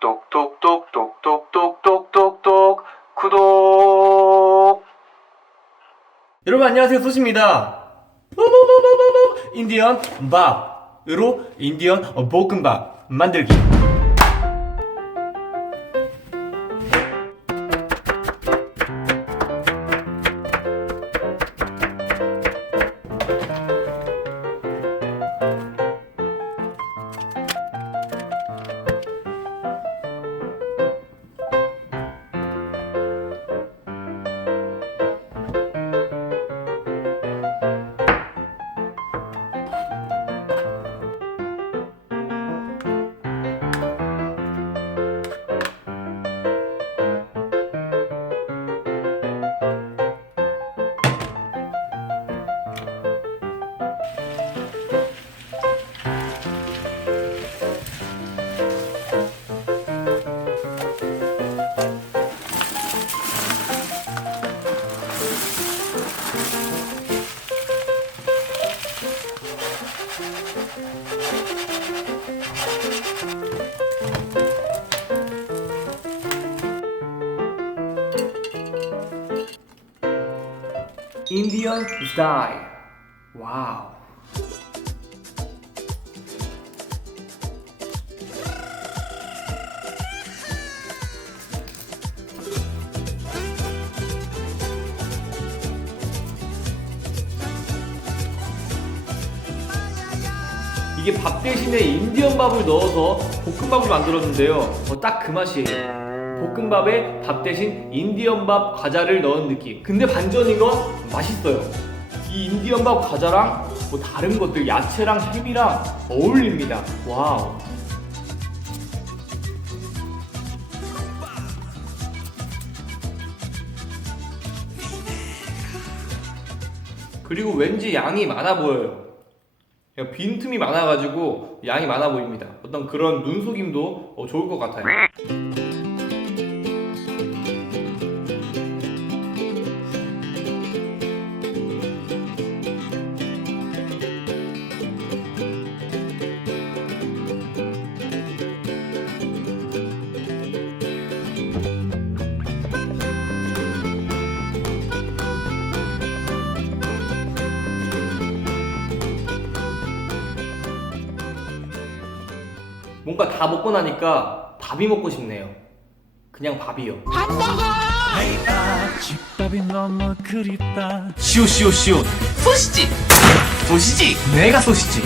똑똑똑똑똑똑똑똑똑 구독 여러분 안녕하세요 소시입니다 인디언 밥으로 인디언 볶음밥 만들기 Indian style. Wow. 이게 밥 대신에 인디언 밥을 넣어서 볶음밥을 만들었는데요. 어, 딱 그 맛이에요. 볶음밥에 밥 대신 인디언 밥 과자를 넣은 느낌. 근데 반전인 건 맛있어요. 이 인디언 밥 과자랑 뭐 다른 것들 야채랑 햄이랑 어울립니다. 와우. 그리고 왠지 양이 많아 보여요. 빈틈이 많아가지고 양이 많아 보입니다. 어떤 그런 눈 속임도 어, 좋을 것 같아요. 뭔가 다 먹고 나니까 밥이 먹고 싶네요. 그냥 밥이요. 집밥이 너무 그립다. 시오 시오 시오. 소시지! 소시지? 내가 소시지